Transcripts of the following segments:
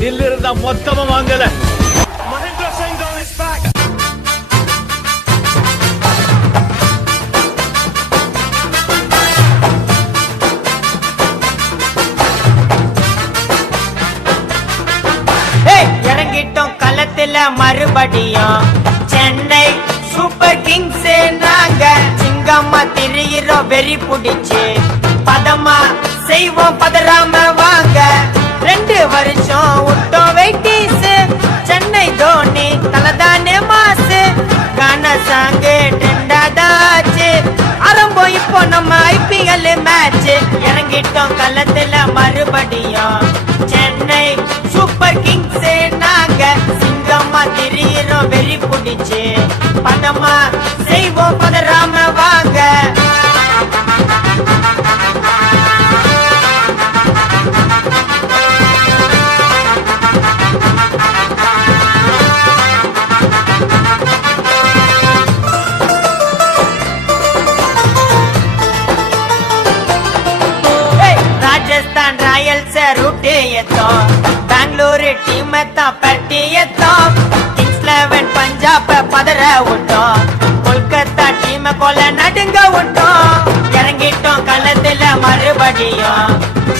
தில்லு இருந்தா மொத்தமா வாங்கல. இறங்கிட்டோம் களத்துல மறுபடியும் சென்னை சூப்பர் கிங்ஸ் நாங்க சிங்கம்மா திரியிறோம் வெறி புடிச்சு பதமா செய்வோம் பதறாம வாங்க 2 வருஷம் விட்டோம் வெயிட்டீஸ் சென்னை தோனி தலதானே மாசு கான சாங்கு டெண்டாதாச்சு ஆரம்பம் இப்போ நம்ம ஐபிஎல் மேட்ச் இறங்கிட்டோம் களத்துல மறுபடியும் சென்னை சூப்பர் கிங்ஸ் நாங்க சிங்கம்மா திரியிறோம் வெறி புடிச்சு பதமா செய்வோம் பதறாம வாங்க. ராஜஸ்தான் ராயல்ஸ் ரூட் ஏத்தோம் பெங்களூரு டீம் தான் பட்டி ஏத்தோம் கிங்ஸ் 11 பஞ்சாப் பதற விட்டோம் கொல்கத்தா டீம் கொல்ல நடுங்க விட்டோம் இறங்கிட்டோம் களத்துல மறுபடியும்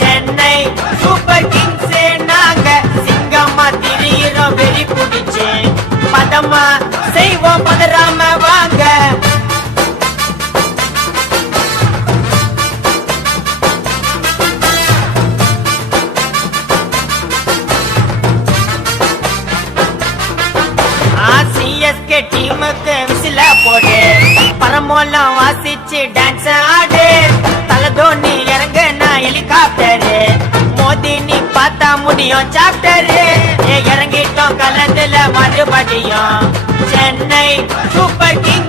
சென்னை சூப்பர் கிங்ஸ் நாங்க சிங்கம்மா திரியிறோம் வெறி புடிச்சு பதமா செய்வோம் பதறாம வாங்க. சிஎஸ்கே டீமுக்கு விசில போடு பரமோலாம் வாசிச்சு டான்ஸ் ஆடு தலதோனி இறங்க நான் ஹெலிகாப்டரு மோதி நீ பார்த்தா முடியும் சாப்டரு இறங்கிட்டோம் களத்துல மறுபடியும் சென்னை சூப்பர் கிங்